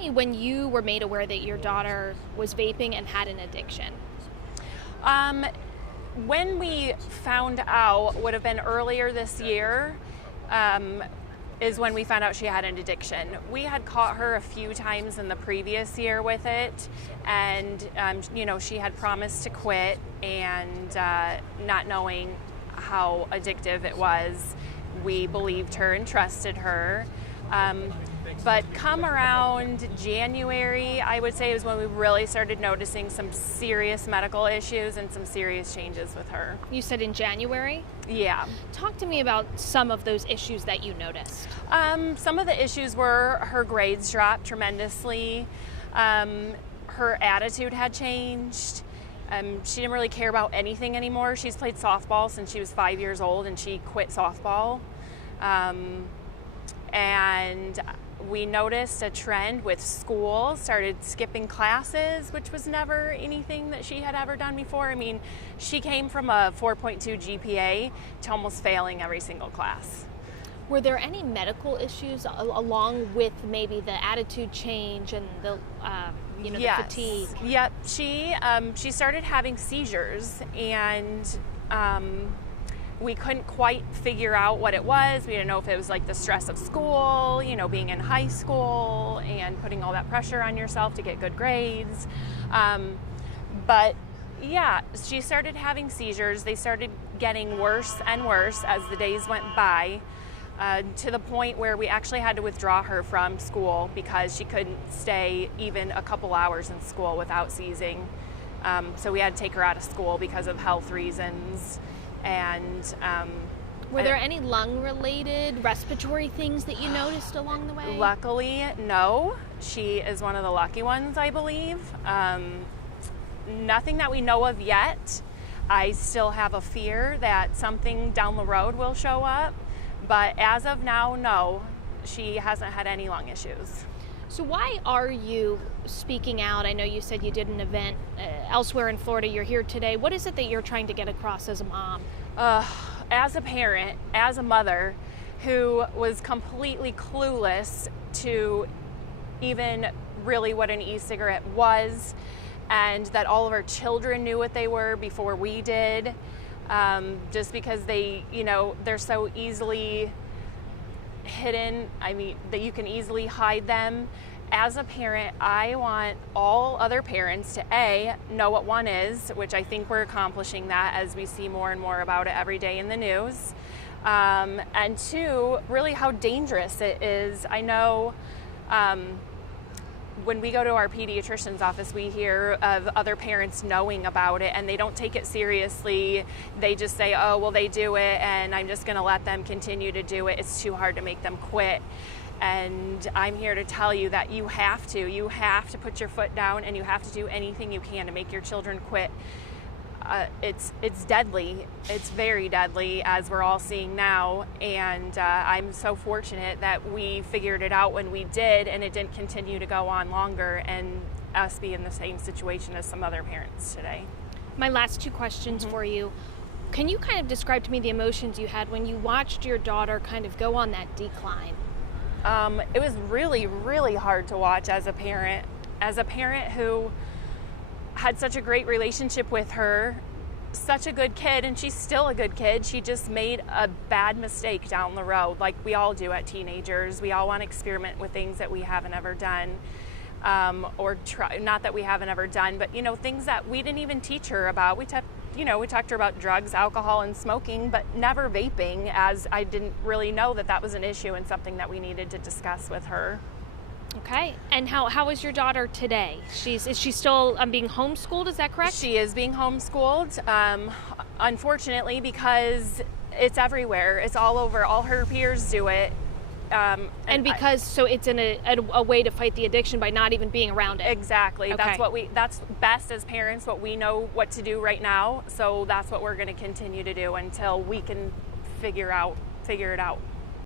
me when you were made aware that your daughter was vaping and had an addiction. When we found out, would have been earlier this year, is when we found out she had an addiction. We had caught her a few times in the previous year with it, and she had promised to quit, and not knowing how addictive it was, we believed her and trusted her. But come around January, I would say, is when we really started noticing some serious medical issues and some serious changes with her. You said in January? Yeah. Talk to me about some of those issues that you noticed. Some of the issues were her grades dropped tremendously. Her attitude had changed. She didn't really care about anything anymore. She's played softball since she was 5 years old, and she quit softball. And we noticed a trend with school, started skipping classes, which was never anything that she had ever done before. I mean, she came from a 4.2 GPA to almost failing every single class. Were there any medical issues along with maybe the attitude change and the the fatigue? Yep. She started having seizures, and we couldn't quite figure out what it was. We didn't know if it was like the stress of school, being in high school and putting all that pressure on yourself to get good grades. But yeah, she started having seizures. They started getting worse and worse as the days went by, to the point where we actually had to withdraw her from school because she couldn't stay even a couple hours in school without seizing. So we had to take her out of school because of health reasons. And were there any lung-related respiratory things that you noticed along the way? Luckily, no. She is one of the lucky ones, I believe. Nothing that we know of yet. I still have a fear that something down the road will show up. But as of now, no, she hasn't had any lung issues. So why are you speaking out? I know you said you did an event elsewhere in Florida. You're here today. What is it that you're trying to get across as a mom? As a parent, as a mother who was completely clueless to even really what an e-cigarette was, and that all of our children knew what they were before we did, just because they're so easily hidden. I mean, that you can easily hide them. As a parent, I want all other parents to know what one is, which I think we're accomplishing that as we see more and more about it every day in the news. And two, really how dangerous it is. I know when we go to our pediatrician's office, we hear of other parents knowing about it and they don't take it seriously. They just say, oh, well, they do it and I'm just going to let them continue to do it. It's too hard to make them quit. And I'm here to tell you that you have to put your foot down, and you have to do anything you can to make your children quit. It's deadly. It's very deadly, as we're all seeing now. And I'm so fortunate that we figured it out when we did, and it didn't continue to go on longer and us be in the same situation as some other parents today. My last two questions for you. Can you kind of describe to me the emotions you had when you watched your daughter kind of go on that decline? It was really, really hard to watch as a parent. As a parent who had such a great relationship with her, such a good kid, and she's still a good kid. She just made a bad mistake down the road, like we all do at teenagers. We all want to experiment with things that we haven't ever done, or try, not that we haven't ever done, but things that we didn't even teach her about. We talked to her about drugs, alcohol, and smoking, but never vaping, as I didn't really know that was an issue and something that we needed to discuss with her. Okay. And how is your daughter today? Is she still being homeschooled? Is that correct? She is being homeschooled, unfortunately, because it's everywhere. It's all over. All her peers do it. And because so it's a way to fight the addiction by not even being around it. Exactly. Okay. That's best as parents, what we know what to do right now. So that's what we're going to continue to do until we can figure it out.